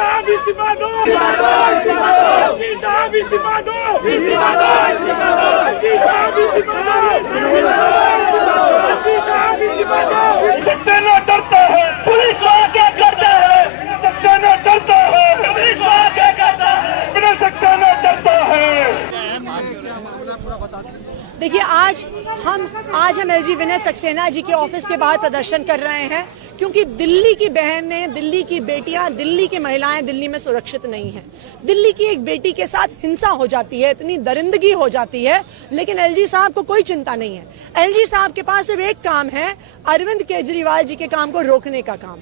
साहब इस्तीफा दो, एलजी साहब इस्तीफा दो, एलजी साहब इस्तीफा दो, एलजी साहब इस्तीफा दो। सक्सेना डरता है, पुलिस वाला क्या करता है? सक्सेना डरता है, पुलिस वाला क्या करता है? बिना सक्सेना डरता है। देखिए आज हम एलजी विनय सक्सेना जी के ऑफिस के बाहर प्रदर्शन कर रहे हैं क्योंकि दिल्ली की बहनें, दिल्ली की बेटियां, दिल्ली की महिलाएं दिल्ली में सुरक्षित नहीं हैं। दिल्ली की एक बेटी के साथ हिंसा हो जाती है, इतनी दरिंदगी हो जाती है, लेकिन एलजी साहब को कोई चिंता नहीं है। एलजी साहब के पास सिर्फ एक काम है, अरविंद केजरीवाल जी के काम को रोकने का काम।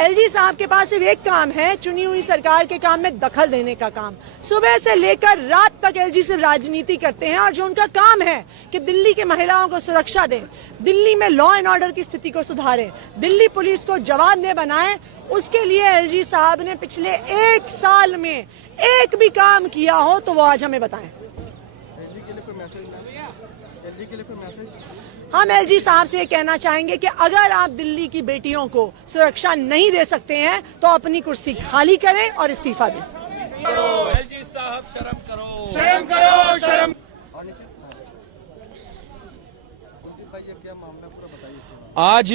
एलजी साहब के पास सिर्फ एक काम है, चुनी हुई सरकार के काम में दखल देने का काम। सुबह से लेकर रात तक एलजी सिर्फ राजनीति करते हैं और जो उनका काम है कि दिल्ली की महिलाओं को सुरक्षा दें, दिल्ली में लॉ एंड ऑर्डर की स्थिति को सुधारें, दिल्ली पुलिस को जवाबदेह बनाएं, उसके लिए एलजी साहब ने पिछले 1 साल में एक भी काम किया हो तो वो आज हमें बताएं। हम एलजी साहब से कहना चाहेंगे कि अगर आप दिल्ली की बेटियों को सुरक्षा नहीं दे सकते हैं तो अपनी कुर्सी खाली करें और इस्तीफा दें। एलजी साहब शर्म करो, शर्म करो, शर्म। आज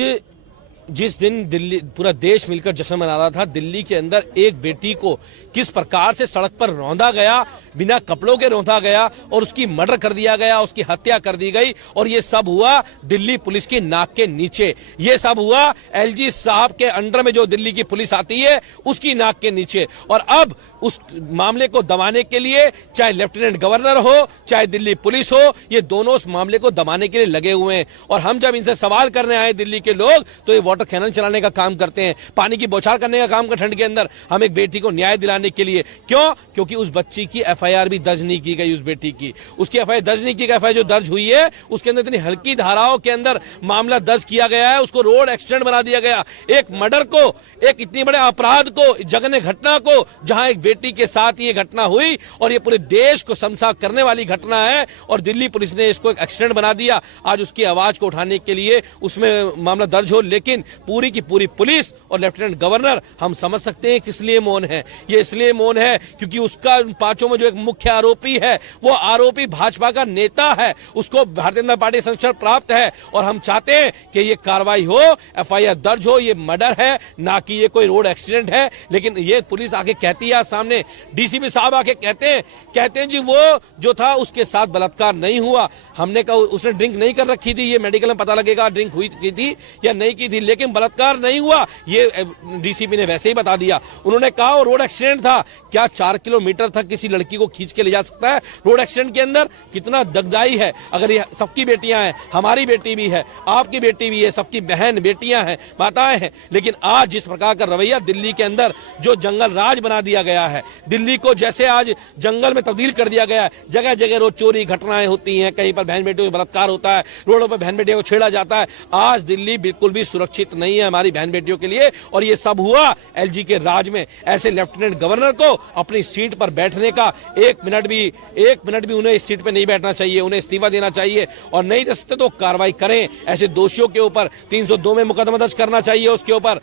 जिस दिन दिल्ली पूरा देश मिलकर जश्न मना रहा था, दिल्ली के अंदर एक बेटी को किस प्रकार से सड़क पर रौंदा गया, बिना कपड़ों के रौंदा गया और उसकी मर्डर कर दिया गया, उसकी हत्या कर दी गई और ये सब हुआ दिल्ली पुलिस की नाक के नीचे। ये सब हुआ एलजी साहब के अंडर में जो दिल्ली की पुलिस आती है उसकी नाक के नीचे। और अब उस मामले को दबाने के लिए चाहे लेफ्टिनेंट गवर्नर हो चाहे दिल्ली पुलिस हो, ये दोनों उस मामले को दबाने के लिए लगे हुए हैं। और हम जब इनसे सवाल करने आए दिल्ली के लोग तो ये वाटर कैनन चलाने का काम करते हैं, पानी की बौछार करने का काम कर ठंड के अंदर हम एक बेटी को न्याय दिलाने के लिए। क्यों? क्योंकि उस बच्ची की एफआईआर भी दर्ज नहीं की गई, उस बेटी की उसकी एफआईआर दर्ज नहीं की गई। एफआईआर जो दर्ज हुई है उसके अंदर इतनी हल्की धाराओं के अंदर मामला दर्ज किया गया है, उसको रोड एक्सीडेंट बना दिया गया। एक मर्डर को, एक इतनी बड़े अपराध को, जघन्य घटना को, जहां एक बेटी के साथ ये घटना हुई और ये पूरे देश को शर्मसार करने वाली घटना है और दिल्ली पुलिस ने इसको एक एक्सीडेंट बना दिया। आज उसकी आवाज को उठाने के लिए उसमें मामला दर्ज हो, लेकिन पूरी की पूरी पुलिस और लेफ्टिनेंट गवर्नर हम समझ सकते हैं किस लिए मौन है। ये इसलिए मौन है क्योंकि उसका उन 5 में जो एक मुख्य आरोपी है वो आरोपी भाजपा का नेता है, उसको भारतीय जनता पार्टी संरक्षण प्राप्त है और हम चाहते हैं कि ये कार्रवाई हो, एफआईआर दर्ज हो। ये मर्डर है ना कि ये कोई रोड एक्सीडेंट है। लेकिन ये पुलिस आके कहती है, सामने डीसीपी साहब आके कहते हैं जी वो जो था उसके साथ बलात्कार नहीं हुआ। हमने कहा उसने ड्रिंक नहीं कर रखी थी, ये मेडिकल में पता लगेगा ड्रिंक हुई की थी या नहीं की थी, लेकिन बलात्कार नहीं हुआ ये डीसीपी ने वैसे ही बता दिया। उन्होंने कहा वो रोड एक्सीडेंट था। क्या 4 किलोमीटर तक किसी लड़की को खींच के ले जा सकता है रोड एक्सीडेंट के अंदर? कितना दगदाई है। अगर ये सबकी बेटियां हैं, हमारी बेटी भी है, आपकी बेटी भी है, सबकी बहन बेटियां हैं, माताएं हैं, लेकिन आज जिस प्रकार का रवैया दिल्ली के अंदर जो जंगल राज बना दिया गया है, दिल्ली को जैसे आज जंगल में तब्दील कर दिया गया है, जगह जगह रोज चोरी घटनाएं होती हैं, कहीं पर बहन बेटियों को बलात्कार होता है, रोडों पर बहन बेटियों को छेड़ा जाता है। आज दिल्ली बिल्कुल भी सुरक्षित नहीं है हमारी बहन बेटियों के लिए और ये सब हुआ एलजी के राज में। ऐसे लेफ्टिनेंट गवर्नर को अपनी सीट पर बैठने का एक मिनट भी उन्हें इस सीट पर नहीं बैठना चाहिए, उन्हें इस्तीफा देना चाहिए और नहीं दे सकते तो कार्रवाई करें। ऐसे दोषियों के ऊपर 302 में मुकदमा दर्ज करना चाहिए, उसके ऊपर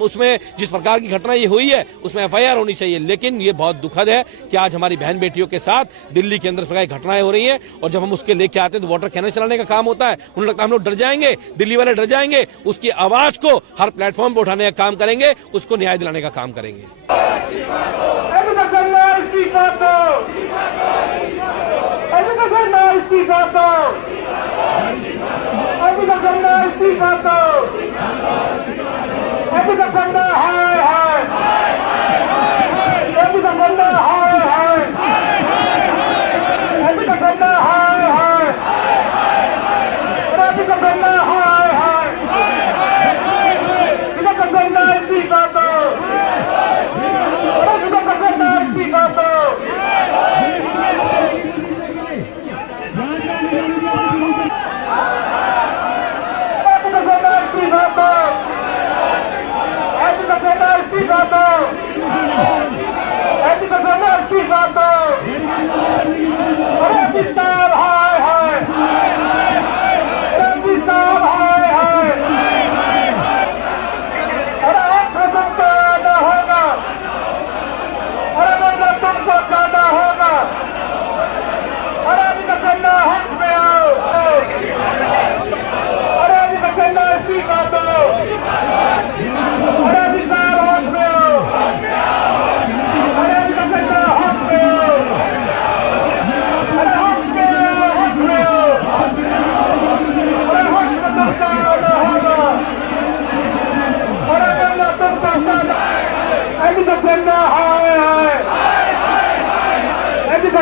उसमें जिस प्रकार की घटना ये हुई है उसमें एफआईआर होनी चाहिए। लेकिन ये बहुत दुखद है कि आज हमारी बहन बेटियों के साथ दिल्ली के अंदर प्रकार की घटनाएं हो रही हैं और जब हम उसके लेके आते हैं तो वाटर कैनन चलाने का काम होता है। उन्हें लगता है हम लोग डर जाएंगे, दिल्ली वाले डर जाएंगे। उसकी आवाज को हर प्लेटफॉर्म पर उठाने का काम करेंगे, उसको न्याय दिलाने का काम करेंगे।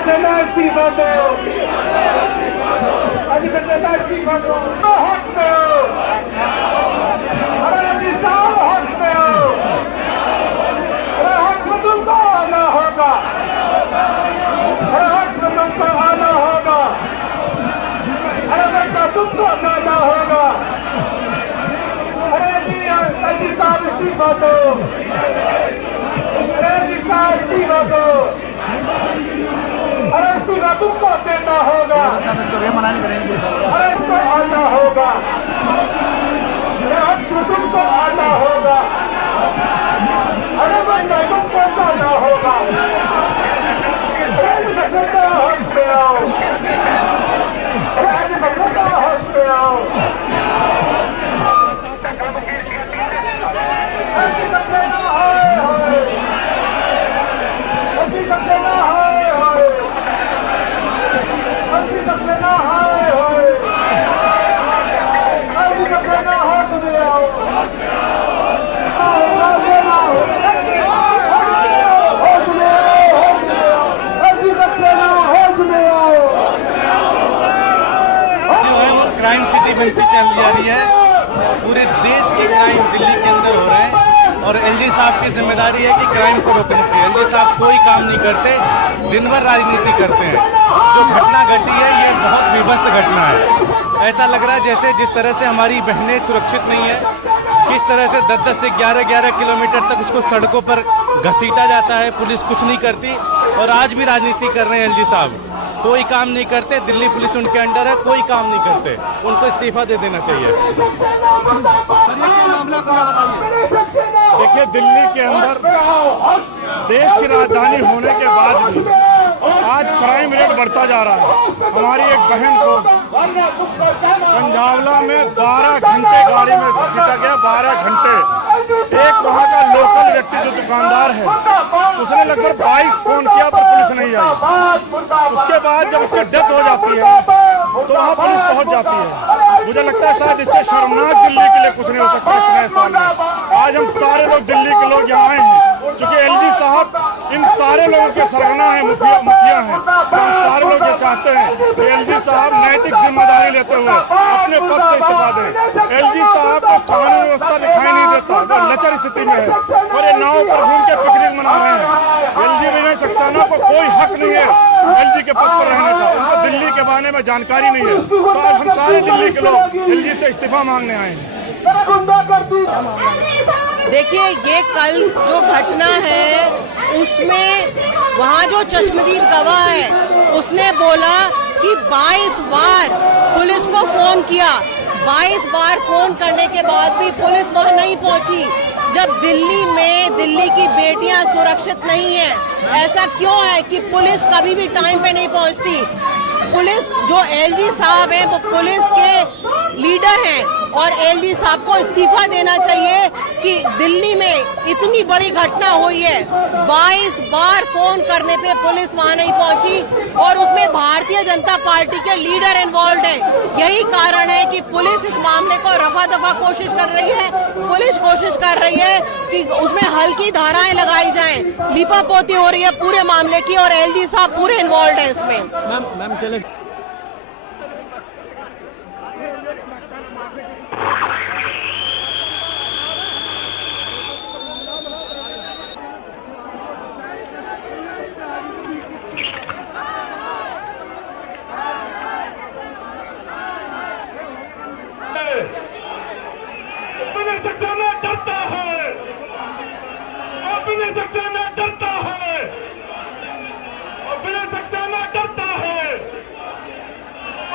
सक्सेना इस्तीफा दो, अजी सक्सेना इस्तीफा दो, हक में हो, अरे अजी साहब हक में हो, अरे हक में तुमको आना होगा, अरे हक में तुमको आना होगा, अरे बेटा तुमको जाना होगा, अरे अजी साहब इस्तीफा दो, अरे अजी साहब इस्तीफा दो, अरे इस्तीफा तुमको देना होगा, अरे इसको आना होगा, अरे हक में तुमको आना होगा, अरे बेटा तुमको जाना होगा, अरे सक्सेना होश में आओ, अरे सक्सेना होश में आओ, अरे सक्सेना हाय हाय, अरे सक्सेना हाय हाय, अरे सक्सेना हाय हाय, अरे सक्सेना होश में आओ, होश में आओ, होश में आओ, अरे सक्सेना होश में आओ। जो है वो क्राइम सिटी बनती चल जा रही है। पूरे देश के क्राइम दिल्ली के अंदर हो रहे हैं और एलजी साहब की जिम्मेदारी है कि क्राइम को रोकने की। एलजी साहब कोई काम नहीं करते, दिन भर राजनीति करते हैं। जो घटना घटी है ये बहुत विभत्स घटना है। ऐसा लग रहा है जैसे जिस तरह से हमारी बहनें सुरक्षित नहीं है, किस तरह से 10-10 से 11-11 किलोमीटर तक उसको सड़कों पर घसीटा जाता है, पुलिस कुछ नहीं करती। और आज भी राजनीति कर रहे हैं एलजी साहब, कोई काम नहीं करते। दिल्ली पुलिस उनके अंडर है, कोई काम नहीं करते, उनको इस्तीफा दे देना चाहिए। देखिए, दिल्ली के अंदर देश की राजधानी होने के बाद भी आज क्राइम रेट बढ़ता जा रहा है। हमारी एक बहन को पंजावला में 12 घंटे गाड़ी में घसीटा गया, 12 घंटे। एक वहाँ का लोकल व्यक्ति जो दुकानदार है उसने लगभग 22 फोन किया पर पुलिस नहीं आई। उसके बाद जब उसकी डेथ हो जाती है तो वहाँ पुलिस पहुँच जाती है। मुझे लगता है शायद इससे शर्मनाक दिल्ली के लिए कुछ नहीं हो सकता इस नए साल में। आज हम सारे लोग दिल्ली के लोग यहाँ आए हैं क्योंकि एलजी साहब इन सारे लोगों के सरगना है, मुखिया हैं। हम सारे लोग ये चाहते हैं कि एलजी साहब नैतिक जिम्मेदारी लेते हुए अपने पद से इस्तीफा दें। एलजी साहब को कानून व्यवस्था दिखाई नहीं देता, वो लचर स्थिति में है और ये नाव पर घूम के पिकनिक मना रहे हैं। एलजी विनय सक्सेना को कोई हक नहीं है एलजी के पद पर रहने का, उनको दिल्ली के बारे में जानकारी नहीं है। तो आज हम सारे दिल्ली के लोग एलजी से इस्तीफा मांगने आए हैं। देखिए, ये कल जो घटना है उसमें वहाँ जो चश्मदीद गवाह है उसने बोला कि 22 बार पुलिस को फोन किया, 22 बार फोन करने के बाद भी पुलिस वहाँ नहीं पहुँची। जब दिल्ली में दिल्ली की बेटियां सुरक्षित नहीं है, ऐसा क्यों है कि पुलिस कभी भी टाइम पे नहीं पहुँचती? पुलिस जो एलजी साहब हैं वो पुलिस के लीडर हैं और एलजी साहब को इस्तीफा देना चाहिए कि दिल्ली में इतनी बड़ी घटना हुई है, 22 बार फोन करने पे पुलिस वहां नहीं पहुंची और उसमें भारतीय जनता पार्टी के लीडर इन्वॉल्व हैं। यही कारण है कि पुलिस इस मामले को रफा दफा कोशिश कर रही है। पुलिस कोशिश कर रही है कि उसमें हल्की धाराएं लगाई जाएं, लीपापोती हो रही है पूरे मामले की और एलजी साहब पूरे इन्वॉल्व हैं इसमें। मैम चले सक्सेना डरता है, अपने सक्सेना डरता है, अपने सक्सेना डरता है,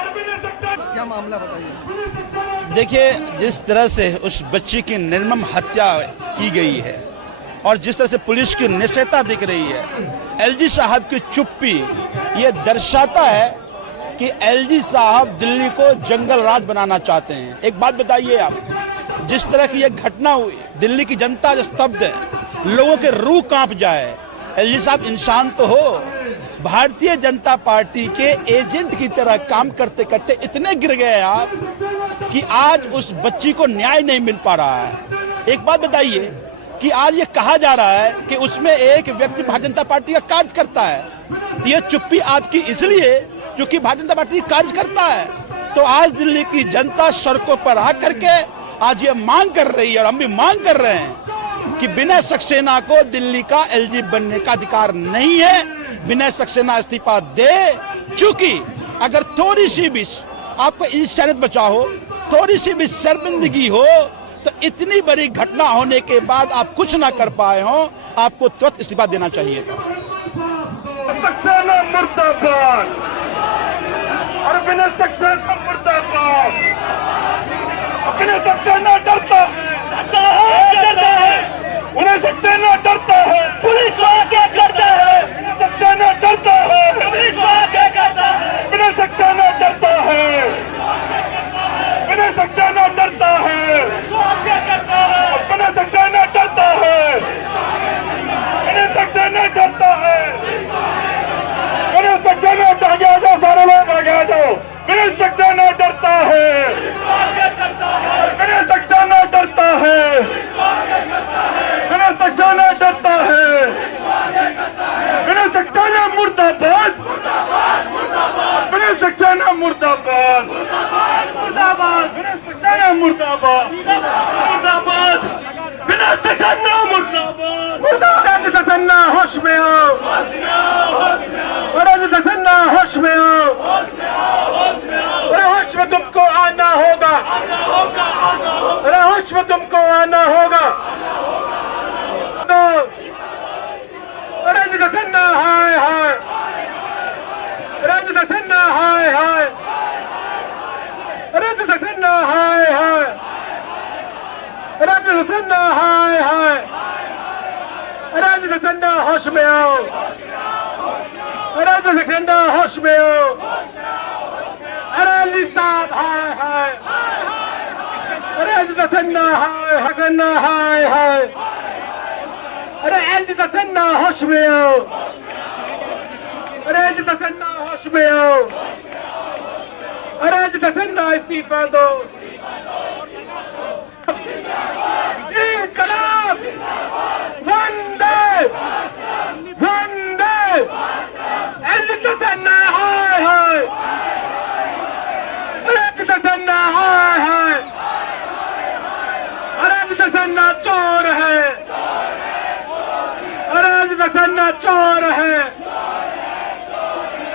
अपने सक्सेना। क्या मामला बताइए। देखिए, जिस तरह से उस बच्ची की निर्मम हत्या की गई है और जिस तरह से पुलिस की निष्क्रियता दिख रही है, एलजी साहब की चुप्पी ये दर्शाता है कि एलजी साहब दिल्ली को जंगल राज बनाना चाहते हैं। एक बात बताइए आप, जिस तरह की ये घटना हुई, दिल्ली की जनता जो स्तब्ध है, लोगों के रूह कांप जाए। एलजी साहब इंसान तो हो, भारतीय जनता पार्टी के एजेंट की तरह काम करते करते इतने गिर गए आप कि आज उस बच्ची को न्याय नहीं मिल पा रहा है। एक बात बताइए कि आज ये कहा जा रहा है कि उसमें एक व्यक्ति भारतीय जनता पार्टी का कार्य करता है। ये चुप्पी आपकी इसलिए क्योंकि भारतीय जनता पार्टी कार्य करता है। तो आज दिल्ली की जनता सड़कों पर आकर के आज ये मांग कर रही है और हम भी मांग कर रहे हैं कि विनय सक्सेना को दिल्ली का एलजी बनने का अधिकार नहीं है। विनय सक्सेना इस्तीफा दे, चूंकि अगर थोड़ी सी भी आपको इंसानियत बचा हो, थोड़ी सी भी शर्मिंदगी हो, तो इतनी बड़ी घटना होने के बाद आप कुछ ना कर पाए हो, आपको तुरंत इस्तीफा देना चाहिए था। सक्सेना मुर्दाबाद और विनय सक्सेना मुर्दाबाद। विनय सक्सेना डरता है, विनय सक्सेना डरता है, पुलिस को क्या करता है, विनय सक्सेना डरता है, पुलिस को क्या करता है, विनय सक्सेना डरता है, विनय सक्सेना डरता है, विनय सक्सेना डरता है, विनय सक्सेना डरता है, विनय सक्सेना आ गया जाओ, सारे लोग आ गया जाओ। विनय सक्सेना डरता है, विनय सक्सेना डरता है, विनय सक्सेना डरता है, विनय सक्सेना मुर्दाबाद, विनय सक्सेना मुर्दाबाद, विनय सक्सेना मुर्दाबाद, विनय सक्सेना मुर्दाबाद। सक्सेना होश में आओ, सक्सेना होश में आओ, होश में तुमको आना होगा, होश में तुमको आना होगा। सक्सेना हाय हाय, सक्सेना हाय हाय, सक्सेना हाय हाय, सक्सेना हाय हाय, सक्सेना होश में आओ, सक्सेना होश में आओ। अरे साहब हाय हाय, अरे सक्सेना हाय, सक्सेना हाय हाय, अरे सक्सेना होश में आओ, अरे सक्सेना होश में आओ, अरे सक्सेना इस्तीफा दो। इंकलाब वंदे वंदे, सक्सेना हाय हाय, सक्सेना हाय हाय, अरे सक्सेना चोर है, अरे सक्सेना चोर है,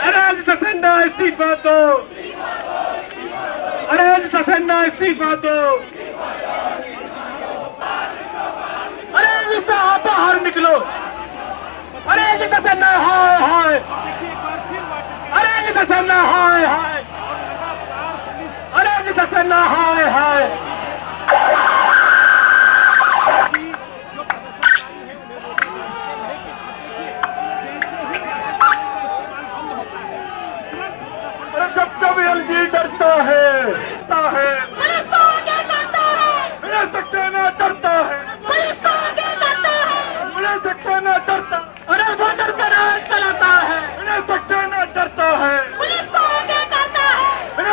अरे सक्सेना इस्तीफा दो, अरे सक्सेना इस्तीफा दो, अरे साहब बाहर निकलो, अरे सक्सेना हाय हाय, अरे सक्सेना हाय हाय, अरे सक्सेना हाय हाय। अरे जब एलजी डरता है, विनय सक्सेना डरता है, विनय सक्सेना डरता, अरे वोटर का राज चलाता है, विनय सक्सेना डरता है, विनय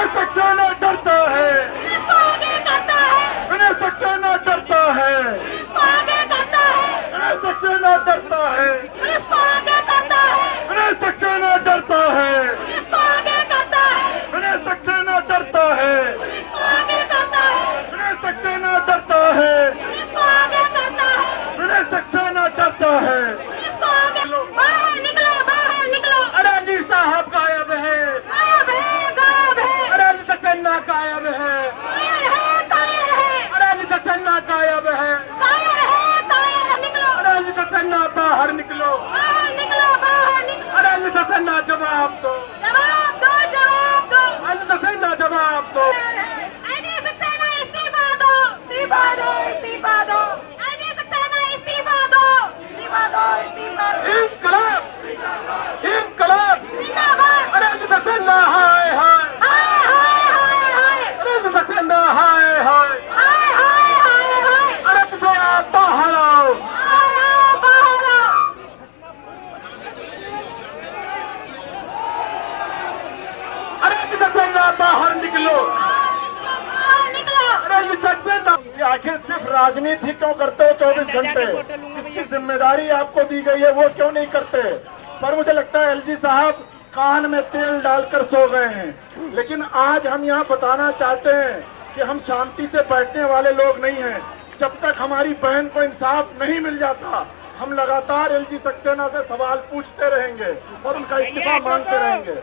सक्सेना डरता है, विनय सक्सेना डरता है, विनय सक्सेना डरता है, विनय सक्सेना डरता है, विनय सक्सेना डरता है, विनय सक्सेना डरता है, विनय सक्सेना डरता है। अरे अली साहब गायब है, अरे अली सक्सेना गायब है, अरे अली सक्सेना गायब है, अरे अली सक्सेना बाहर निकलो, अरे अली सक्सेना जवाब दो, अली सक्सेना जवाब दो। इंकलाब इंकलाब, अरे सक्सेना हाय हाय, अरे सक्सेना हाय हाय, अरे बाहर आओ, ठीक क्यों करते हो 24 घंटे? जिसकी जिम्मेदारी आपको दी गई है वो क्यों नहीं करते? पर मुझे लगता है एलजी साहब कान में तेल डालकर सो गए हैं। लेकिन आज हम यहाँ बताना चाहते हैं कि हम शांति से बैठने वाले लोग नहीं हैं। जब तक हमारी बहन को इंसाफ नहीं मिल जाता, हम लगातार एलजी सक्सेना से सवाल पूछते रहेंगे और उनका इस्तीफा मांगते रहेंगे।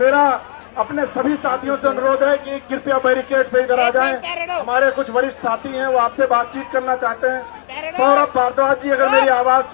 मेरा अपने सभी साथियों से अनुरोध है कि कृपया बैरिकेड से इधर आ जाएं। हमारे कुछ वरिष्ठ साथी हैं, वो आपसे बातचीत करना चाहते हैं। सौरभ भारद्वाज जी, अगर मेरी आवाज